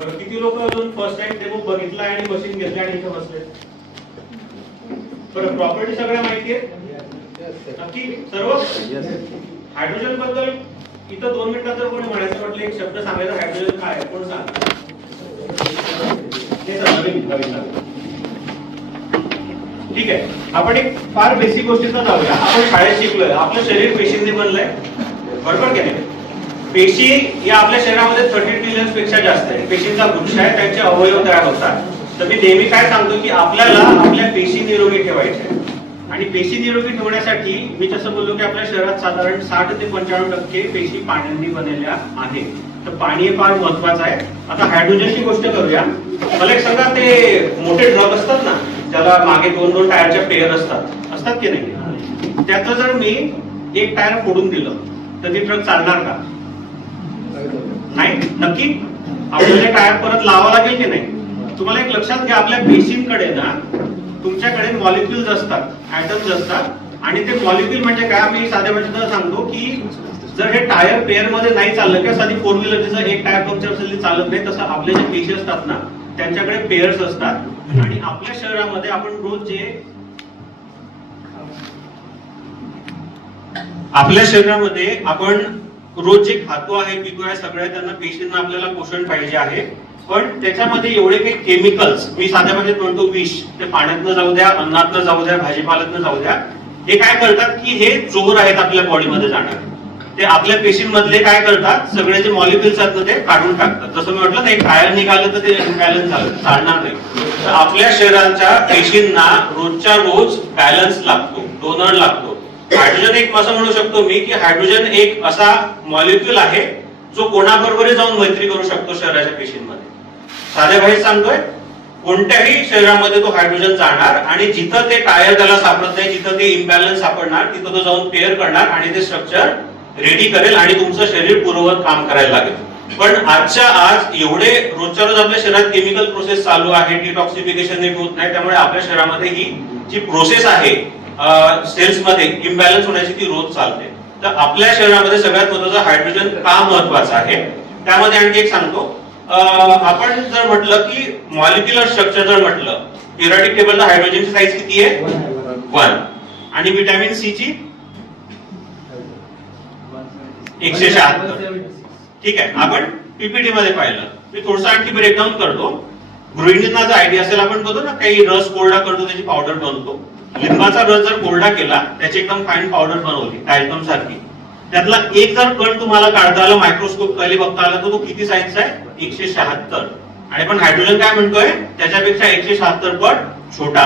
बरं, किती लोक अजून फर्स्ट टाइम डेमो बघितला आणि मशीन घेतले आणि इथे बसले? बरं, प्रॉपर्टी सगळ्या माहिती आहे नक्की सर्व? हायड्रोजन बद्दल इथं 2 मिनिटात जर कोणी म्हणायचं म्हटलं एक शब्द सांगायचा, हायड्रोजन काय आहे कोण सांग? ठीक आहे, आपण एक फार बेसिक गोष्टींना जाऊया. आपण शाळेत शिकलोय आपलं शरीर पेशींनी बनलंय, बरोबर की नाही? पेशी या आपल्या शरीरामध्ये 30 ट्रिलियन पेक्षा जास्त आहे. पेशींचा वृक्ष आहे, त्यांचे अवयव तयार होतात. तर मी नेहमी काय सांगतो की आपल्याला आपल्या पेशी निरोगी ठेवायच्या आणि पेशी निरोगी ठेवण्यासाठी मी जसं बोललो की आपल्या शरीरात साधारण 60 ते 95% पेशी पाण्याने बनलेल्या आहेत. तर पाणी हे फार महत्वाचं आहे. आता हायड्रोजनची गोष्ट करूया. मला एक सांगा, ते मोठे ड्रग असतात ना ज्याला मागे 2-2 टायरच्या पेयर असतात की नाही? त्याचं जर मी एक टायर फोडून दिलं तर ती ट्रक चालणार का? नाही. नक्की आपल्याला टायर परत लावावं लागेल की नाही? तुम्हाला एक लक्षात घ्या, आपल्या पेशींकडे ना तुमच्याकडे मॉलिक्युल्स असतात, ऍटम्स असतात आणि ते मॉलिक्युल म्हणजे काय? मी साध्या भाषेत सांगतो की जर हे टायर पेअर मध्ये नाही चाललं किंवा साधी 4 व्हीलर जसं एक टायर पंक्चर असेल चालत नाही, तसं आपले जे पेशी असतात ना त्यांच्याकडे पेयर्स असतात. आणि आपल्या शरीरामध्ये आपण रोज जे आपल्या शरीरामध्ये आपण रोज जे खातो आहे पितो आहे सगळ्या त्यांना पेशींना आपल्याला पोषण पाहिजे आहे. पण त्याच्यामध्ये एवढे काही केमिकल्स, मी साध्या भाषेत म्हणतो विष, ते पाण्यातनं जाऊ द्या, अन्नातनं जाऊ द्या, भाजीपाल्यातनं जाऊ द्या, हे काय करतात की हे जोर आहेत आपल्या बॉडीमध्ये जाणार, ते आपल्या पेशींमधले काय करतात, सगळे जे मॉलिक्युल्स आहेत ना ते काढून टाकतात. जसं मी म्हटलं ना, एक टायर निघालं तर ते इम्बॅलन्स झालं, चालणार नाही. तर आपल्या शरीराच्या पेशींना रोजच्या रोज बॅलन्स लागतो, डोनर लागतो. हायड्रोजन एक असं म्हणू शकतो मी की हायड्रोजन एक असा मॉलिक्युल आहे जो कोणाबरोबर जाऊन मैत्री करू शकतो शरीराच्या पेशींमध्ये. साध्या भाषेत सांगतोय, कोणत्याही शरीरामध्ये तो हायड्रोजन जाणार आणि जिथं ते टायर त्याला सापडत नाही, जिथं ते इम्बॅलन्स सापडणार तिथं तो जाऊन पेअर करणार आणि ते स्ट्रक्चर रेडी करेल आणि तुमचं शरीर पूर्ववत काम करायला लागेल. पण आजच्या आज एवढे रोजच्या रोज आपल्या शरीरात केमिकल प्रोसेस चालू आहे, डिटॉक्सिफिकेशन नीट होत नाही, त्यामुळे आपल्या शरीरामध्ये ही जी प्रोसेस आहे सेल्स मध्ये इम्बॅलन्स होण्याची ती रोज चालते. तर आपल्या शरीरामध्ये सगळ्यात महत्त्वाचं हायड्रोजन का महत्वाचं आहे त्यामध्ये आणखी एक सांगतो. आपण जर म्हटलं की मॉलिक्युलर स्ट्रक्चर जर म्हटलं, पिरियडिक टेबलला हायड्रोजनची साईज किती आहे? 1 आणि विटॅमिन सी ची 176. ठीक आहे, आपण पीपीटी मध्ये पाहिलं. मी थोडंसं आणखी ब्रेकडाऊन करतो. गृहिणींना जर आयडिया असेल, आपण बघतो ना काही रस कोरडा करतो त्याची पावडर बनवतो. लिंबाचा रस जर कोरडा केला त्याची एकदम फाईन पावडर बनवली टायटम सारखी, त्यातला एक जर कण तुम्हाला काढता आला, मायक्रोस्कोप खाली बघता आला, तर तो किती साईजचा आहे? 176. आणि पण हायड्रोजन काय म्हणतोय, त्याच्यापेक्षा 176 पट छोटा.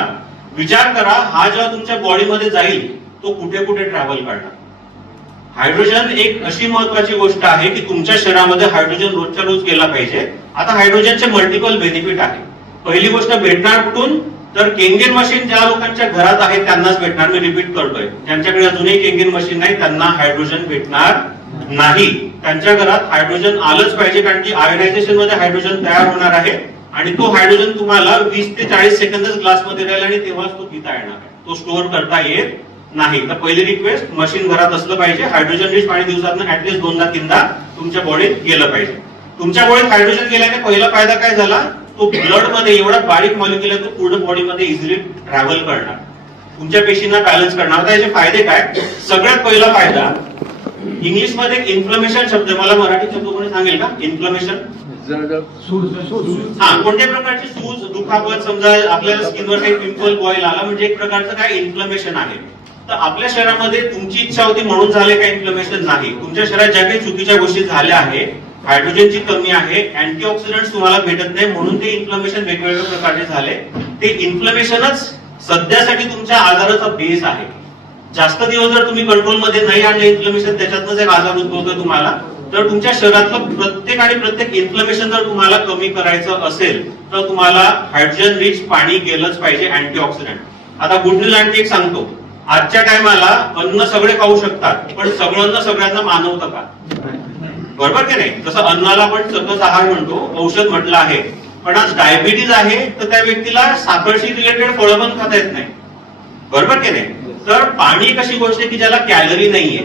विचार करा, हा जेव्हा तुमच्या बॉडीमध्ये जाईल तो कुठे कुठे ट्रॅव्हल करणार. हायड्रोजन एक अशी महत्वाची गोष्ट आहे की तुमच्या शरीरामध्ये हायड्रोजन रोजच्या रोज गेला पाहिजे. आता हायड्रोजनचे मल्टिपल बेनिफिट आहे. पहिली गोष्ट भेटणार कुठून, तर केंगेन मशीन ज्या लोकांच्या घरात आहे त्यांनाच भेटणार. मी रिपीट करतोय, ज्यांच्याकडे अजूनही केंगेन मशीन नाही त्यांना हायड्रोजन भेटणार नाही. त्यांच्या घरात हायड्रोजन आलंच पाहिजे, कारण की आयोनायझेशन मध्ये हायड्रोजन तयार होणार आहे आणि तो हायड्रोजन तुम्हाला 20 ते 40 सेकंदच ग्लासमध्ये राहील आणि तेव्हाच तो पिता येणार आहे, तो स्टोअर करता येत नाही. तर पहिली रिक्वेस्ट, मशीन घरात असलं पाहिजे. हायड्रोजन रिच पाणी दिवसातून ऍटलीस्ट 2-3दा तुमच्या बॉडीत गेलं पाहिजे. तुमच्या बॉडीत हायड्रोजन गेल्याने पहिला फायदा काय झाला, तो ब्लड मध्ये एवढा बारीक मॉलिक्युल आहे तो पूर्ण बॉडीमध्ये इझिली ट्रॅव्हल करणार, तुमच्या पेशींना बॅलन्स करणार. आता याचे फायदे काय? सगळ्यात पहिला फायदा, इंग्लिश मध्ये इन्फ्लमेशन शब्द, मला मराठी शब्द कोणी सांगेल का? इन्फ्लमेशन, हा, कोणत्या प्रकारची सूज, दुखापत, समजा आपल्याला स्किनवर काही पिंपल, बॉईल आला म्हणजे एक प्रकारचं काय इन्फ्लमेशन आहे. तर आपल्या शरीरामध्ये तुमची इच्छा होती म्हणून झाले काय इन्फ्लमेशन? नाही. तुमच्या शरीरात ज्या काही चुकीच्या गोष्टी झाल्या आहे, हायड्रोजनची कमी आहे, अँटीऑक्सिडंट्स तुम्हाला भेटत नाही म्हणून ते इन्फ्लमेशन वेगवेगळ्या प्रकारचे झाले. ते इन्फ्लमेशनच सध्यासाठी तुमच्या आजाराचा बेस आहे. जास्त दिवस जर तुम्ही कंट्रोलमध्ये नाही आणले इन्फ्लमेशन, त्याच्यातनंच एक आजार उद्भवतोय तुम्हाला. तर तुमच्या शरीरातलं प्रत्येक इन्फ्लमेशन जर तुम्हाला कमी करायचं असेल तर तुम्हाला हायड्रोजन रिच पाणी गेलंच पाहिजे, अँटीऑक्सिडंट. आता गुड न्यूज आणखी एक सांगतो, आजच्या टायमाला अन्न सगळे खाऊ शकतात, पण सगळं अन्न सगळ्यांना मानवतं का? बरोबर की नाही? जसं अन्नाला पण सकस आहार म्हणतो, औषध म्हटलं आहे, पण आज डायबिटीज आहे तर त्या व्यक्तीला साखरशी रिलेटेड फळं पण खाता येत नाही. बरोबर की नाही? तर पाणी कशी गोष्ट आहे की ज्याला कॅलरी नाहीये,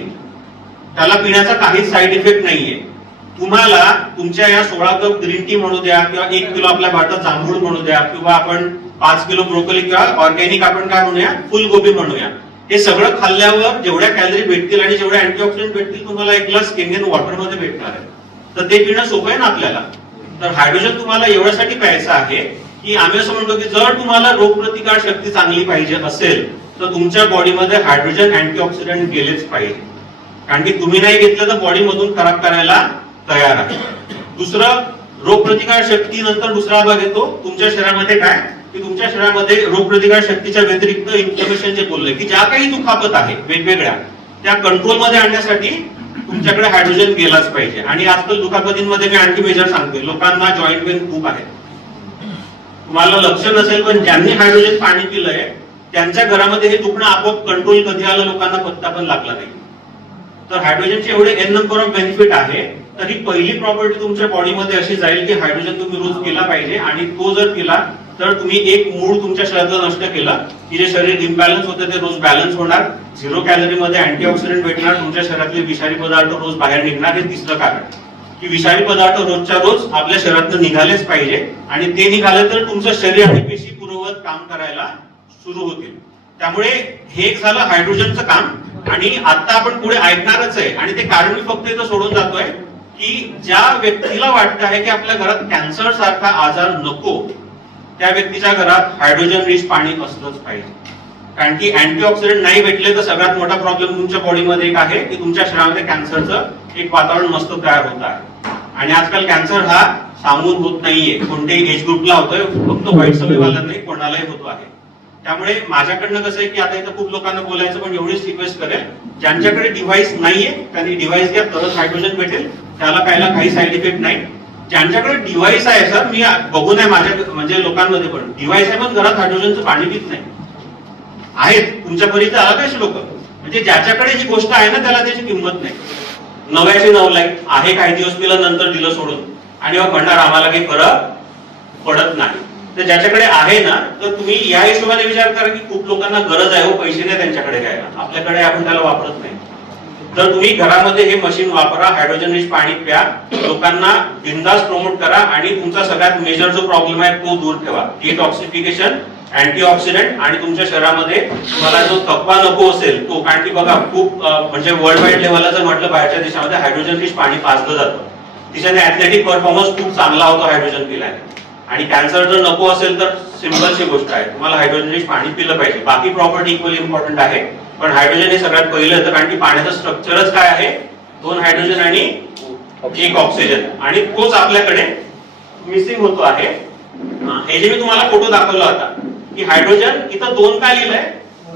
त्याला पिण्याचा काहीच साईड इफेक्ट नाहीये, तुम्हाला तुमच्या या 16 कप ग्रीन टी म्हणू द्या किंवा 1 किलो आपल्या भारतात जांभूळ म्हणू द्या किंवा आपण 5 किलो ब्रोकोली किंवा ऑर्गॅनिक आपण काय म्हणूया फुलगोबी म्हणूया, हे सगळं खाल्ल्यावर जेवढ्या कॅलरी भेटतील आणि जेवढे अँटीऑक्सिडंट भेटतील तुम्हाला 1 ग्लास केंगेन वॉटर मध्ये भेटणार आहे. तर ते पिणं सोपं आहे ना आपल्याला. तर हायड्रोजन तुम्हाला एवढ्यासाठी प्यायचं आहे की आम्ही असं म्हणतो की जर तुम्हाला रोगप्रतिकार शक्ती चांगली पाहिजे असेल तर तुमच्या बॉडीमध्ये हायड्रोजन अँटीऑक्सिडंट गेलेच पाहिजे, कारण की तुम्ही नाही घेतलं तर बॉडी मधून खराब करायला तयार आहे. दुसरं, रोगप्रतिकार शक्ती नंतर दुसरा भाग येतो तुमच्या शरीरामध्ये काय की तुमच्या शरीरामध्ये रोगप्रतिकार शक्तीच्या व्यतिरिक्त इन्फ्लमेशन जे बोलले की ज्या काही दुखापत आहे वेगवेगळ्या त्या कंट्रोलमध्ये आणण्यासाठी तुमच्याकडे हायड्रोजन गेलाच पाहिजे. आणि आजकाल दुखापतींमध्ये मी आणखी मेजर सांगते, लोकांना जॉईंट पेन खूप आहे. तुम्हाला लक्ष नसेल पण ज्यांनी हायड्रोजन पाणी पिलंय त्यांच्या घरामध्ये हे दुखणं आपोआप कंट्रोल कधी आलं लोकांना पत्ता पण लागला नाही. तर हायड्रोजनचे एवढे एन नंबर ऑफ बेनिफिट आहे. तर ही पहिली प्रॉपर्टी तुमच्या बॉडीमध्ये अशी जाईल की हायड्रोजन तुम्ही रोज पिला पाहिजे. आणि तो जर पिला तर तुम्ही एक मूळ तुमच्या शरीरातलं नष्ट केलं की जे शरीर इम्बॅलन्स होतं ते रोज बॅलन्स होणार, 0 कॅलरी मध्ये अँटीऑक्सिडंट भेटणार, तुमच्या शरीरातले विषारी पदार्थ रोज बाहेर निघणार. हे तिसरं कारण की विषारी पदार्थ रोजच्या रोज आपल्या शरीरातून निघालेच पाहिजे आणि ते निघाले तर तुमचं शरीर आणि पेशी पूर्ववत काम करायला सुरू होतील. त्यामुळे हे एक झालं हायड्रोजनचं काम. आणि आता आपण पुढे ऐकणारच आहे आणि ते कारण मी फक्त इथं सोडून जातोय की ज्या व्यक्तीला वाटतं आहे की आपल्या घरात कॅन्सर सारखा आजार नको त्या व्यक्तीच्या घरात हायड्रोजन रिच पाणी असलंच पाहिजे. कारण की अँटीऑक्सिडंट नाही भेटले तर सगळ्यात मोठा प्रॉब्लेम तुमच्या बॉडीमध्ये एक आहे की तुमच्या शरीरामध्ये कॅन्सरचं एक वातावरण मस्त तयार होत आहे. आणि आजकाल कॅन्सर हा सांगून होत नाहीये, कोणत्याही एज ग्रुपला होतोय, फक्त व्हाईट सवयवाल्यांना नाही कोणालाही होतो आहे. त्यामुळे माझ्याकडनं कसं आहे की आता इथं खूप लोकांना बोलायचं पण एवढीच रिक्वेस्ट करेल, ज्यांच्याकडे डिव्हाइस नाहीये त्यांनी डिव्हाइस घ्या, तरच हायड्रोजन भेटेल, त्याला काही साईड इफेक्ट नाही. ज्यांच्याकडे डिव्हाइस आहे सर, मी बघून आहे माझ्या म्हणजे लोकांमध्ये पण डिव्हाइस आहे पण घरात हायड्रोजनचं पाणी पित नाही आहेत, तुमच्यापर्यंत आला काय लोक, म्हणजे ज्याच्याकडे जी गोष्ट आहे ना त्याला त्याची किंमत नाही. 9ची 9 लाईट आहे, काही दिवस पिलं नंतर दिलं सोडून आणि मग म्हणणार आम्हाला काही फरक पडत नाही. तर ज्याच्याकडे आहे ना तर तुम्ही या हिशोबाने विचार करा की खूप लोकांना गरज आहे, पैसे नाही त्यांच्याकडे घ्यायला, आपल्याकडे आपण त्याला वापरत नाही. तर तुम्ही घरामध्ये हे मशीन वापरा, हायड्रोजन रिच पाणी प्या, लोकांना बिनधास्त प्रमोट करा आणि तुमचा सगळ्यात मेजर जो प्रॉब्लेम आहे तो दूर ठेवा. डिटॉक्सिफिकेशन, अँटीऑक्सिडंट आणि तुमच्या शरीरामध्ये तुम्हाला जो थकवा नको असेल तो, कारण की बघा खूप म्हणजे वर्ल्ड वाईड लेवलला जर म्हटलं बाहेरच्या देशामध्ये हायड्रोजन रिच पाणी पाजलं जातं, तिच्याने ऍथलेटिक परफॉर्मन्स खूप चांगला होतो हायड्रोजन पिल्याने. आणि कॅन्सर जर नको असेल तर सिंपलची गोष्ट आहे, तुम्हाला हायड्रोजन रिच पाणी पिलं पाहिजे. बाकी प्रॉपर्टी इक्वली इम्पॉर्टंट आहे पण हायड्रोजन हे सगळ्यात पहिलं येतं, कारण की पाण्याचं स्ट्रक्चरच काय आहे, 2 हायड्रोजन आणि 1 ऑक्सिजन, आणि तोच आपल्याकडे मिसिंग होतो आहे. हे जे मी तुम्हाला फोटो दाखवला होता की हायड्रोजन इथं 2 का लिहिलंय,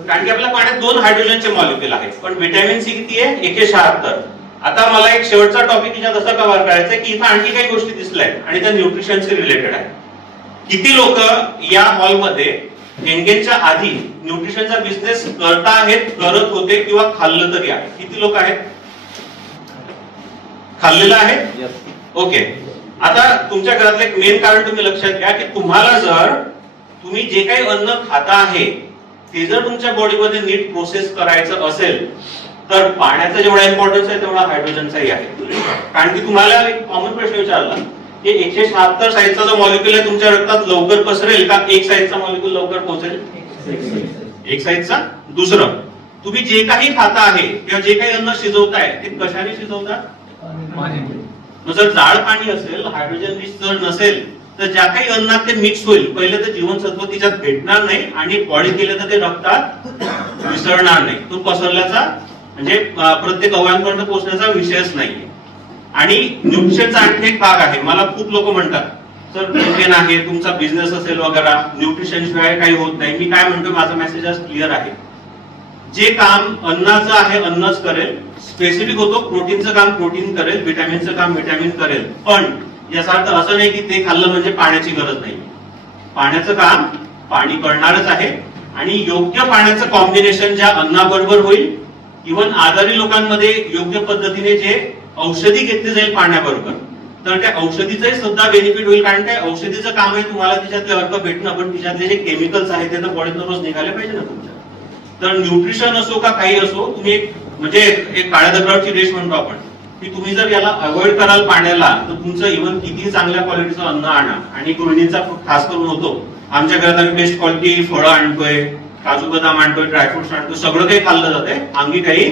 कारण की आपल्या पाण्यात 2 हायड्रोजनचे मॉलिक्युल आहेत पण व्हिटॅमिन सी किती आहे, 176. आता मला एक शेवटचा टॉपिक याच्यात असा कव्हर करायचा आहे की इथं आणखी काही गोष्टी दिसल्या आहेत आणि त्या न्यूट्रिशनशी रिलेटेड आहे. किती लोक या हॉलमध्ये एंगेजच्या आधी न्यूट्रिशनचा बिझनेस करता आहेत, करत होते किंवा खाल्लं तरी आहे? किती लोक आहेत? खाल्लेलं आहे? ओके. आता तुमच्या घरातलं एक मेन कारण तुम्ही लक्षात घ्या की तुम्हाला जर तुम्ही जे काही अन्न खाता आहे ते जर तुमच्या बॉडीमध्ये नीट प्रोसेस करायचं असेल तर पाण्याचा जेवढा इम्पॉर्टन्स आहे तेवढा हायड्रोजनचाही आहे. कारण की तुम्हाला एक कॉमन प्रश्न विचारला की 176 साईजचा जो मॉलिक्युल आहे तुमच्या रक्तात लवकर पसरेल का एक साईजचा मॉलिक्युल लवकर पोहोचेल? एक साईजचा. दुसरं, तुम्ही जे काही खाता आहे किंवा जे काही अन्न शिजवताय ते कशाने शिजवता? जर जाड पाणी असेल, हायड्रोजन रिच जर नसेल तर ज्या काही अन्नात ते मिक्स होईल पहिले तर जीवनसत्व तिच्यात भेटणार नाही आणि बॉडी केलं तर ते रक्तात मिसळणार नाही, तो पसरल्याचा म्हणजे प्रत्येक अवयवांपर्यंत पोहोचण्याचा विषयच नाहीये. आणि न्यूट्रिशनचा आणखी एक भाग आहे. मला खूप लोक म्हणतात सर प्रोटीन आहे, तुमचा बिझनेस असेल वगैरे, न्यूट्रिशन शिवाय काही होत नाही. मी काय म्हणतो, माझा मेसेज आज क्लिअर आहे. जे काम अन्नाचं आहे अन्नच करेल, स्पेसिफिक होतो प्रोटीनचं काम प्रोटीन करेल, व्हिटॅमिनचं काम व्हिटॅमिन करेल. पण याचा अर्थ असं नाही की ते खाल्लं म्हणजे पाण्याची गरज नाही. पाण्याचं काम पाणी करणारच आहे आणि योग्य पाण्याचं कॉम्बिनेशन ज्या अन्नाबरोबर होईल, इव्हन आजारी लोकांमध्ये योग्य पद्धतीने जे औषधी घेतली जाईल पाण्याबरोबर तर त्या औषधीचंही सुद्धा बेनिफिट होईल. कारण काय औषधीचं काम आहे तुम्हाला तिच्यातले अर्क भेटणं, पण तिच्यातले जे केमिकल्स आहेत ते तर बॉडीतून रोज निघाले पाहिजे ना तुमच्या. तर न्यूट्रिशन असो का काही असो, तुम्ही म्हणजे एक काळ्या दगडावरची रेष म्हणतो आपण, की तुम्ही जर याला अवॉइड कराल पाण्याला तर तुमचं इव्हन किती चांगल्या क्वालिटीचं अन्न आणा. आणि गृहिणींचा खास करून होतो, आमच्या घरात आम्ही बेस्ट क्वालिटी फळं आणतोय, काजू बदाम आणतोय, ड्रायफ्रुट्स आणतोय, सगळं काही खाल्लं जातंय, अंगी काही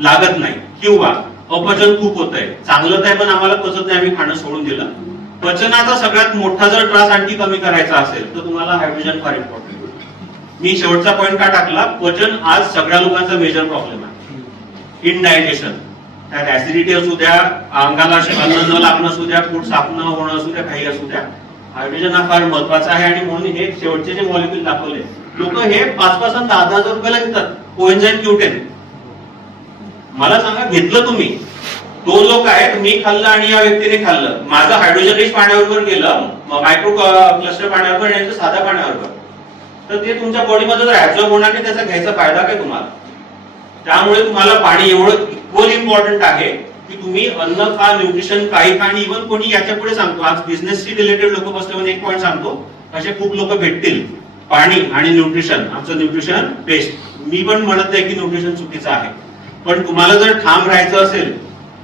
लागत नाही. किंवा अपचन खूप होत आहे, चांगलं आहे पण आम्हाला पचत नाही, आम्ही खाणं सोडून दिलं. पचनाचा सगळ्यात मोठा जर त्रास आणखी कमी करायचा असेल तर तुम्हाला हायड्रोजन फार इम्पॉर्टंट. मी शेवटचा पॉईंट का टाकला, पचन आज सगळ्या लोकांचा मेजर प्रॉब्लेम आहे. इनडायजेशन, त्यात ऍसिडिटी असू द्या, अंगाला अन्न न लागणं असू द्या, पोट साफ न होणं असू द्या, काही असू द्या, हायड्रोजन हा फार महत्वाचा आहे. आणि म्हणून हे शेवटचे जे मॉलिक्यूल दाखवले, लोक हे 5,000 आणि 10,000 रुपयाला घेतात. कोएन्झाइम Q10 मला सांगा, घेतलं तुम्ही, 2 लोक आहेत, मी खाल्लं आणि या व्यक्तीने खाल्लं, माझं हायड्रोजन रिच पाण्याबरोबर गेलं, मायक्रो क्लस्टर पाण्याबरोबर, यांचं साध्या पाण्याबरोबर, तर ते तुमच्या बॉडीमध्ये जर ऍब्झॉर्ब होणार नाही, त्याचा घ्यायचा फायदा काय तुम्हाला? त्यामुळे तुम्हाला पाणी एवढं इक्वल इम्पॉर्टंट आहे की तुम्ही अन्न खा, न्यूट्रिशन काही खा. आणि इव्हन कोणी याच्या पुढे सांगतो, आज बिझनेसशी रिलेटेड लोक बसले म्हणून एक पॉईंट सांगतो, असे खूप लोक भेटतील, पाणी आणि न्यूट्रिशन, आमचं न्यूट्रिशन बेस्ट. मी पण म्हणत नाही की न्यूट्रिशन चुकीचं आहे, पण तुम्हाला जर ठाम राहायचं असेल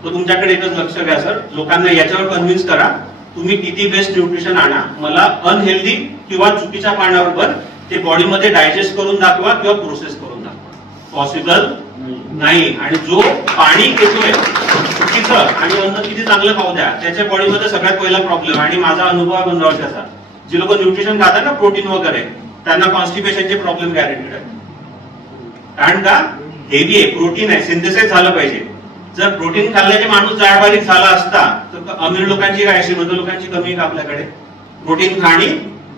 तर तुमच्याकडे एकच लक्ष द्या सर, लोकांना याच्यावर कन्व्हिन्स करा, तुम्ही किती बेस्ट न्यूट्रिशन आणा, मला अनहेल्दी किंवा चुकीच्या पाण्याबरोबर ते बॉडीमध्ये डायजेस्ट करून दाखवा किंवा प्रोसेस करून दाखवा. पॉसिबल नाही. आणि जो पाणी घेतोय चुकीचं आणि अन्न किती चांगलं खाऊ द्या, त्याच्या बॉडीमध्ये सगळ्यात पहिला प्रॉब्लेम. आणि माझा अनुभव आहे 15 वर्षाचा, जे लोक न्यूट्रिशन खातात ना, प्रोटीन वगैरे, त्यांना कॉन्स्टिपेशनचे प्रॉब्लेम गॅरंटेड आहे. कारण का, हेवी आहे, प्रोटीन आहे, सिंथेसाइज झालं पाहिजे. जर प्रोटीन खाल्ल्याने माणूस जाड बारीक झाला असता तर अमीर लोकांची काय, श्रीमंत लोकांची कमी का आपल्याकडे? प्रोटीन खा आणि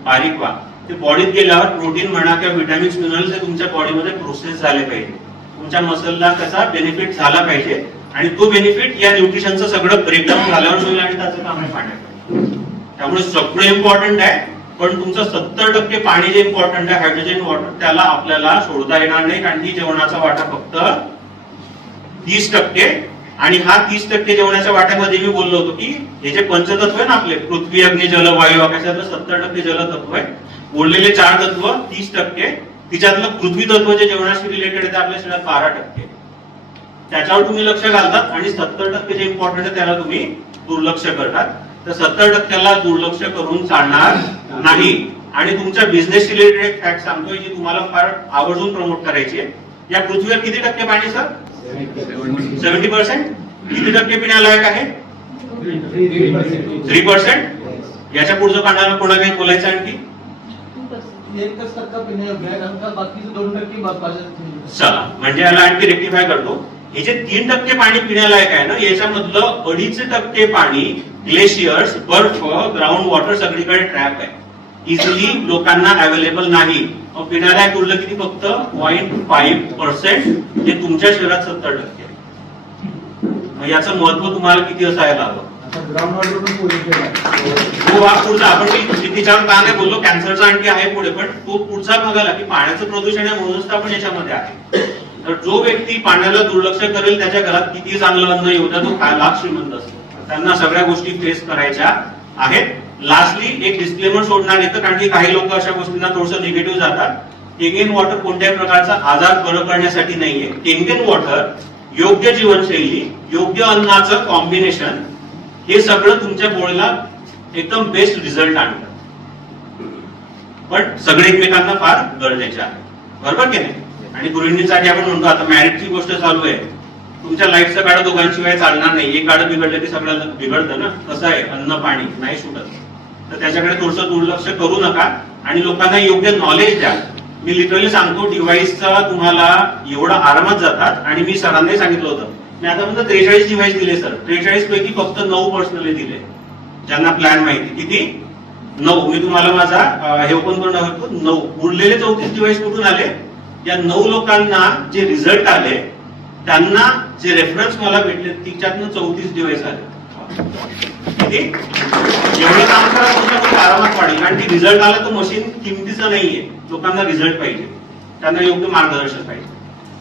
बारीक व्हा. ते बॉडीत गेल्यावर प्रोटीन म्हणा किंवा व्हिटॅमिन्स मिनरल्स हे तुमच्या बॉडीमध्ये प्रोसेस झाले पाहिजे, तुमच्या मसलला त्याचा बेनिफिट झाला पाहिजे. आणि तो बेनिफिट या न्यूट्रिशनचं सगळं ब्रेकडाऊन झाल्यावर होईल आणि त्याचं काम आहे पाण्यात. त्यामुळे सगळं इम्पॉर्टंट आहे, पण तुमचं 70% पाणी जे इम्पॉर्टंट आहे, हायड्रोजन वॉटर, त्याला आपल्याला सोडता येणार नाही. कारण की जेवणाचा वाटा फक्त 30%. आणि हा 30% जेवणाच्या वाट्यामध्ये मी बोललो होतो की हे जे पंचतत्व आहे ना आपले, पृथ्वी, अग्नी, जल, वायू, आकाशातलं 70% जलतत्व आहे, उरलेले 4 तत्व 30%. तिच्यातलं पृथ्वी तत्व जे जेवणाशी रिलेटेड आहे ते आपल्या शरीरात 12%. त्याच्यावर तुम्ही लक्ष घालतात आणि 70% जे इम्पॉर्टंट आहे त्याला तुम्ही दुर्लक्ष करतात. तर 70%ला दुर्लक्ष करून चालणार नाही. आणि तुमच्या बिझनेस रिलेटेड एक फॅक्ट सांगतोय जी तुम्हाला फार आवर्जून प्रमोट करायची आहे. या पृथ्वीवर किती टक्के पाणी सर? 70%. किती टक्के पिण्यालायक आहे? 3%. याच्या पुढचं काढायला कोणा काही बोलायचं आणखी? 1% पिण्यायोग्य आहे, कारण बाकीचे 2% चला, म्हणजे याला आणखी रेक्टिफाय करतो. हे जे 3% पाणी पिण्यालायक आहे ना, याच्यामधलं 2.5% पाणी ग्लेशियर्स, बर्फ, ग्राउंड वॉटर सगळीकडे ट्रॅप आहे, इझिली लोकांना अवेलेबल नाही. पिण्यालायक उरलं किती? फक्त 0.5%, जे तुमच्या शरीरात 70% आहे. याचं महत्व तुम्हाला किती असायला हवं? ग्राउंड वॉटर पण तो भाग पुढचा, आपण तिच्यावर का नाही बोललो, कॅन्सरचा आणखी आहे पुढे, पण तो पुढचा भाग आला की पाण्याचं प्रदूषण आहे, म्हणूनच आपण याच्यामध्ये आहे. तर जो व्यक्ती पाण्याला दुर्लक्ष करेल त्याच्या घरात किती चांगलं अन्न येऊ द्या, तो लाख श्रीमंत असतो. त्यांना सगळ्या गोष्टी फेस करायच्या आहेत. लास्टली एक डिस्क्लेमर सोडणार येतं, कारण की काही लोक अशा गोष्टींना थोडंसं निगेटिव्ह जातात. टेंगेन वॉटर कोणत्याही प्रकारचा आजार बरं करण्यासाठी नाहीये. टेंगेन वॉटर योग्य जीवनशैली, योग्य अन्नाचं कॉम्बिनेशन, हे सगळं तुमच्या बॉडीला एकदम बेस्ट रिझल्ट आणतं. पण सगळे एकमेकांना फार गरजेचे आहे, बरोबर की नाही? आणि गृहिणींसाठी आपण म्हणतो, आता मॅरिजची गोष्ट चालू आहे, तुमच्या लाईफचं गाडं दोघांशिवाय चालणार नाही. एक गाडं बिघडलं की सगळं बिघडतं ना. कसं आहे, अन्न पाणी नाही सुटत. तर त्याच्याकडे थोडंसं दुर्लक्ष करू नका आणि लोकांना योग्य नॉलेज द्या. मी लिटरली सांगतो, डिव्हाइसचा तुम्हाला एवढा आरामात जातात. आणि मी सरांनाही सांगितलं होतं, मी आतापर्यंत 43 डिव्हाइस दिले सर. 43 पैकी फक्त 9 पर्सनली दिले, ज्यांना प्लॅन माहिती. किती? 9. मी तुम्हाला माझा हे ओपन करून दाखवतो. 9. उरलेले 34 डिव्हाइस कुठून आले? या 9 लोकांना जे रिझल्ट आले, त्यांना जे रेफरन्स मला भेटले, तिच्यातनं 34 डिव्हाइस आले. किती? एवढं काम करा, तुमच्याकडे आरामात वाढेल. आणि ती रिझल्ट आला तर मशीन किमतीचं नाहीये, लोकांना रिझल्ट पाहिजे, त्यांना योग्य मार्गदर्शन पाहिजे.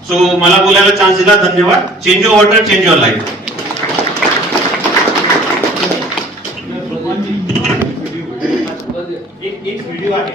सो मला बोलायला चान्स दिला, धन्यवाद. Change your water, change your life. एक व्हिडिओ आहे.